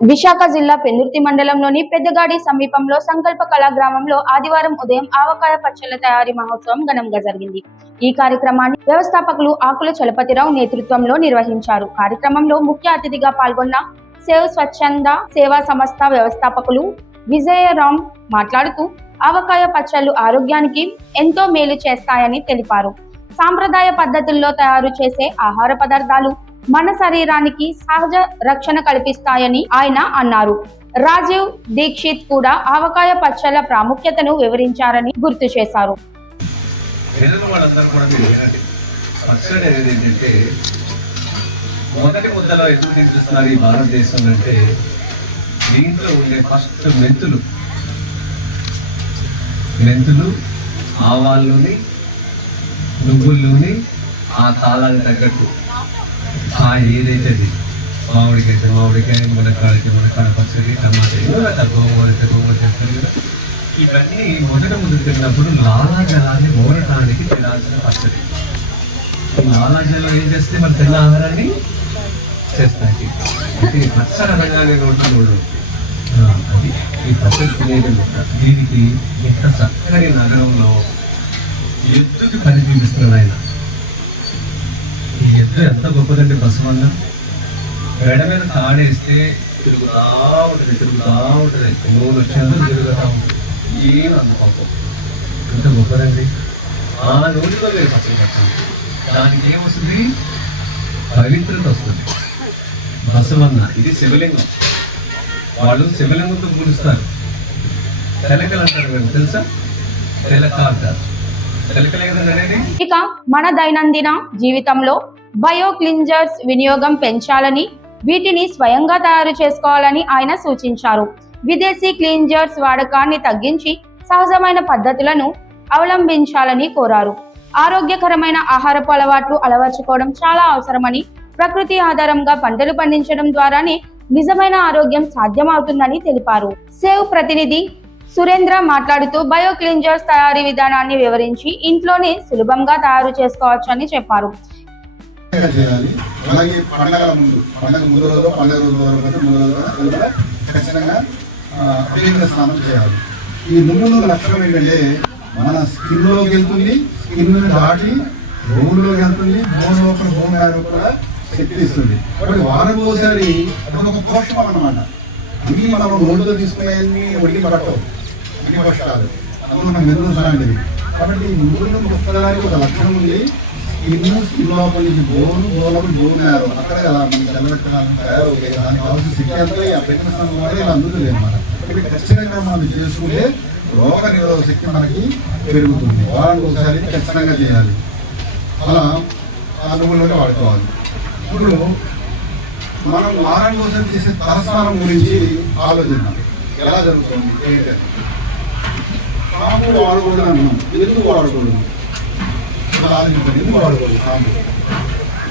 విశాఖ జిల్లా పెందుర్తి మండలంలోని పెద్దగాడి సమీపంలో సంకల్ప కళా గ్రామంలో ఆదివారం ఉదయం ఆవకాయ పచ్చళ్ల తయారీ మహోత్సవం ఘనంగా జరిగింది. ఈ కార్యక్రమాన్ని వ్యవస్థాపకులు ఆకుల చలపతిరావు నేతృత్వంలో నిర్వహించారు. కార్యక్రమంలో ముఖ్య అతిథిగా పాల్గొన్న సేవ్ స్వచ్ఛంద సేవా సంస్థ వ్యవస్థాపకులు విజయరామ్ మాట్లాడుతూ ఆవకాయ పచ్చళ్లు ఆరోగ్యానికి ఎంతో మేలు చేస్తాయని తెలిపారు. సాంప్రదాయ పద్ధతుల్లో తయారు చేసే ఆహార పదార్థాలు మన శరీరానికి సహజ రక్షణ కల్పిస్తాయని ఆయన అన్నారు. రాజీవ్ దీక్షిత్ కూడా ఆవకాయ పచ్చళ్ల ప్రాముఖ్యతను వివరించారని గుర్తు చేశారు. మొదటి ముద్దలో ఎందుకు తింటున్నారు ఈ భారతదేశంలో అంటే దీంట్లో ఉండే ఫస్ట్ మెంతులు ఆవాల్లోని నువ్వుల్లోని ఆ తాళాలు తగ్గట్టు ఏదైతే అది మామిడికాయ మునక్కాడ పచ్చడి టమాటా గోంగూర చేస్తారు కదా, ఇవన్నీ మొదట ముద్ద తిన్నప్పుడు లాలాజలాన్ని మోరటానికి తినాల్సిన పచ్చడి. ఈ లాలాజలం ఏం చేస్తే మన తెల్ల ఆహారాన్ని చేస్తాయి. అంటే ఈ పచ్చడి అనగానే రోడ్డు అది ఈ పచ్చడి తినేది. దీనికి ఇంత చక్కని నగరంలో ఎద్దుకి పని చూపిస్తున్నాడు ఆయన. ఈ ఎద్దు ఎంత గొప్పదండి. బసవన్న గడ మీద తాడేస్తే తిరుగుతా ఉంటుంది. నూనె వచ్చేందుకు తిరుగుతా ఉంటుంది. ఏం అనుకోకు ఎంత గొప్పదండి. ఆ నూనెలో మీరు పచ్చడి పెట్టండి, దానికి ఏమొస్తుంది? పవిత్రత వస్తుంది. బసవన్న ఇది శివలింగం. వాళ్ళు శివలింగంతో పూజిస్తారు. తెలకలు అంటారు తెలుసా? తెలక అంటారు. ఇక మన దైనందిన జీవితంలో బయో క్లీన్జర్స్ వినియోగం పెంచాలని, వీటిని స్వయంగా తయారు చేసుకోవాలని ఆయన సూచించారు. విదేశీ క్లీన్జర్స్ వాడకాన్ని తగ్గించి సహజమైన పద్ధతులను అవలంబించాలని కోరారు. ఆరోగ్యకరమైన ఆహారపు అలవాట్లు అలవర్చుకోవడం చాలా అవసరమని, ప్రకృతి ఆధారంగా పంటలు పండించడం ద్వారానే నిజమైన ఆరోగ్యం సాధ్యమవుతుందని తెలిపారు. సేవ్ ప్రతినిధి సురేంద్ర మాట్లాడుతూ బయో క్లీన్జర్స్ తయారీ విధానాన్ని వివరించి ఇంట్లోనే సులభంగా తయారు చేసుకోవచ్చని చెప్పారు. ఈ నువ్వుల లక్షణం ఏంటంటే మన స్కిన్ లోకి వెళ్తుంది, స్కిన్ దాటి భూమిలోకి వెళ్తుంది, భూమి లోపల భూమి కూడా శక్తి ఇస్తుంది. కాబట్టి వారం ఒకసారి అదొక పోషకం అన్నమాట. ఇవి మనం ఒళ్ళుతో తీసుకునేవన్నీ ఒడ్డి పట్టవు, అన్ని పోషకాలు అందులో మనం మెరుగు లాంటివి. కాబట్టి ఈ నువ్వులను మొక్కడానికి ఒక లక్షణం ఉంది. స్కిన్ లోపల నుంచి భూమి అక్కడే కదా మనకి తెల్లబెట్టాలని తయారవుతాయి. దానికి కావాల్సిన శక్తి అంతా ఆ పెట్టిన స్థానం వల్ల ఇలా అందుతుంది అనమాట. కాబట్టి ఖచ్చితంగా మనం చేసుకుంటే రోగ నిరోధక శక్తి మనకి పెరుగుతుంది. వారానికి ఒకసారి ఖచ్చితంగా చేయాలి. అలా ఆ నువ్వులనే వాడుకోవాలి. ఇప్పుడు మనం వారానికి ఒకసారి చేసే తలస్నానం గురించి ఆలోచిద్దాం. ఎలా జరుగుతుంది ఏంటంటే షాంపూ వాడకూడదు అంటున్నాం. ఎందుకు వాడకూడదు? ఎందుకు వాడకూడదు? షాంపూ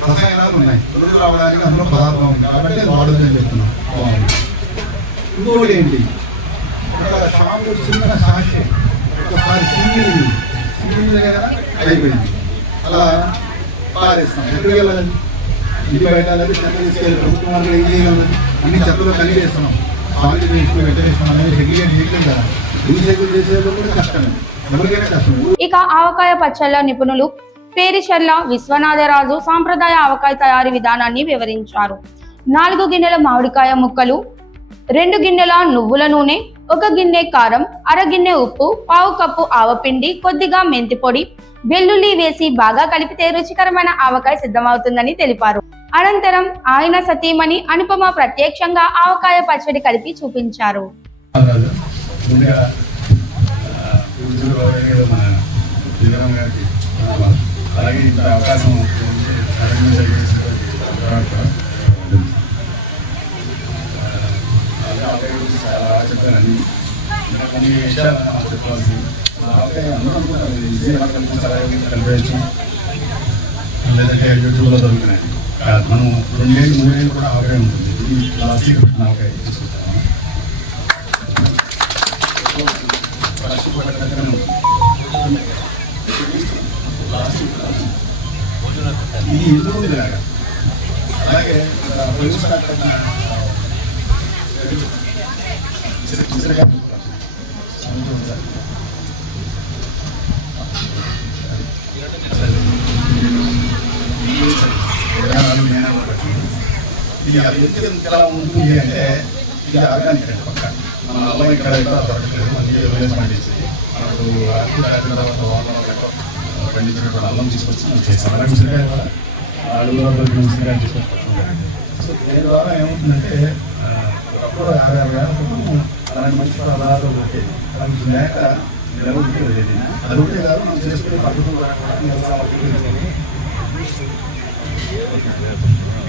రసాయనాలు ఉన్నాయి, రోజు రావడానికి అందులో పదార్థం ఉంది కాబట్టి అది వాడదని చెప్తున్నాం. ఇంకోటి ఏంటి, ఒక షాంపూ చిన్న సాక్షి ఒకసారి సింగిల్ అయిపోయింది, అలా పారేస్తాం. ఎక్కడికి వెళ్ళాలి? ఇంటి బయట చెత్త తీసుకెళ్ళి ప్రభుత్వం వాళ్ళు ఏం చేయగలదు? అన్ని చెత్తలో కలిగి వేస్తున్నాం, సాగు వేసుకుని పెట్టేస్తున్నాం. సెగ్రిగేట్ చేయలేదు కదా, రీసైకిల్ చేసేది కూడా కష్టమే, ఎవరికైనా కష్టం. ఇక ఆవకాయ పచ్చళ్ళ నిపుణులు పేరిచెర్ల విశ్వనాథరాజు సాంప్రదాయ ఆవకాయ తయారీ విధానాన్ని వివరించారు. 4 గిన్నెల మామిడికాయ ముక్కలు, 2 గిన్నెల నువ్వుల నూనె, 1 గిన్నె కారం, అర గిన్నె ఉప్పు, 1/2 కప్పు ఆవపిండి, కొద్దిగా మెంతి పొడి, వెల్లుల్లి వేసి బాగా కలిపితే రుచికరమైన ఆవకాయ సిద్ధమవుతుందని తెలిపారు. అనంతరం ఆయన సతీమణి అనుపమ ప్రత్యక్షంగా ఆవకాయ పచ్చడి కలిపి చూపించారు. లేదంటే యూట్యూబ్లో దొరుకుతున్నాయి. మనం 2 ఏళ్ళు 3 ఏళ్ళు కూడా ఆవకాయ ఉంటుంది. ఇది ప్లాస్టిక్ పెట్టిన ఆవకాయ ఇది ఎందుకు అలాగే ఉసిరికాయ ఇది ఎందుకు ఎలా ఉంటుంది అంటే ఇది ఆర్గానిక్ అంటే పక్క మన అల్లం ఇక్కడ దొరకట్లేదు మంచి విలేజ్ పండించి మనకు పండించినటువంటి అల్లం తీసుకొచ్చి మనం చేస్తాం అలాగే ఉసిరికాయ కూడా అడుగులో దొరికిన ఉసిరికాయ తీసుకొచ్చి సో దీని ద్వారా ఏమవుతుందంటే ఒకప్పుడు 50,000 అలాంటి మంచి పదార్థాలు ఉంటాయి అది లేక నిలబడి అది ఒకటే కాదు మనం చేసుకునే పద్ధతులు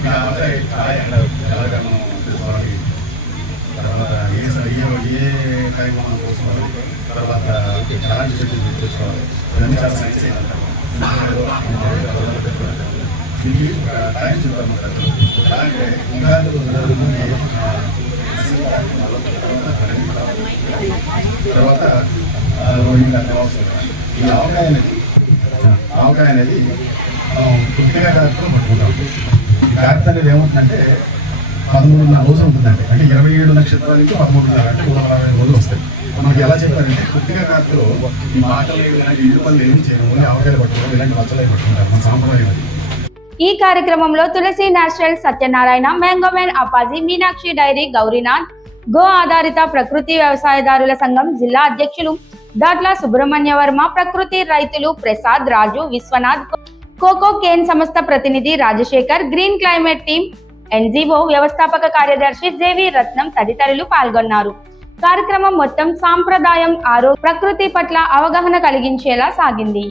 తర్వాత ఏ కార్యక్రమం కోసం తర్వాత ఎలాంటి చెట్లు తెచ్చుకోవాలి ఇవన్నీ చాలా సైన్స్ దీనికి టైం చెప్తాను అలాగే తర్వాత ఈ ఆవకాయ అనేది పుట్టిగా కార్యక్రమం పట్టుకుంటాం ఈ కార్యక్రమం అనేది ఏమవుతుందంటే 13.5 రోజులు ఉంటుందండి అంటే 27 నక్షత్రాల నుంచి 13.5 అంటే 160 రోజులు వస్తాయి మనకి ఎలా చెప్పారంటే పుట్టిగా కార్యలో ఈ మాటలు ఇలాంటి ఇరుపల్లి ఏమి చేయడం ఓన్లీ ఆవకాయలు పట్టుకోవడం ఇలాంటి మచ్చలు పట్టుకుంటారు మన సాంప్రదాయం అది. ఈ కార్యక్రమంలో Tulasi national, Satyanarayana, mango men, Appaji, Meenakshi dairy, Gaurinath, గో ఆధారిత ప్రకృతి వ్యవసాయదారుల సంఘం జిల్లా అధ్యక్షులు దాట్ల సుబ్రహ్మణ్య వర్మ, ప్రకృతి రైతులు ప్రసాద్, రాజు, విశ్వనాథ్, కోకో కేన్ సంస్థ ప్రతినిధి Rajasekhar, green climate team, NGO వ్యవస్థాపక కార్యదర్శి జేవి రత్నం తదితరులు పాల్గొన్నారు. కార్యక్రమం మొత్తం సాంప్రదాయం, ప్రకృతి పట్ల అవగాహన కలిగించేలా సాగింది.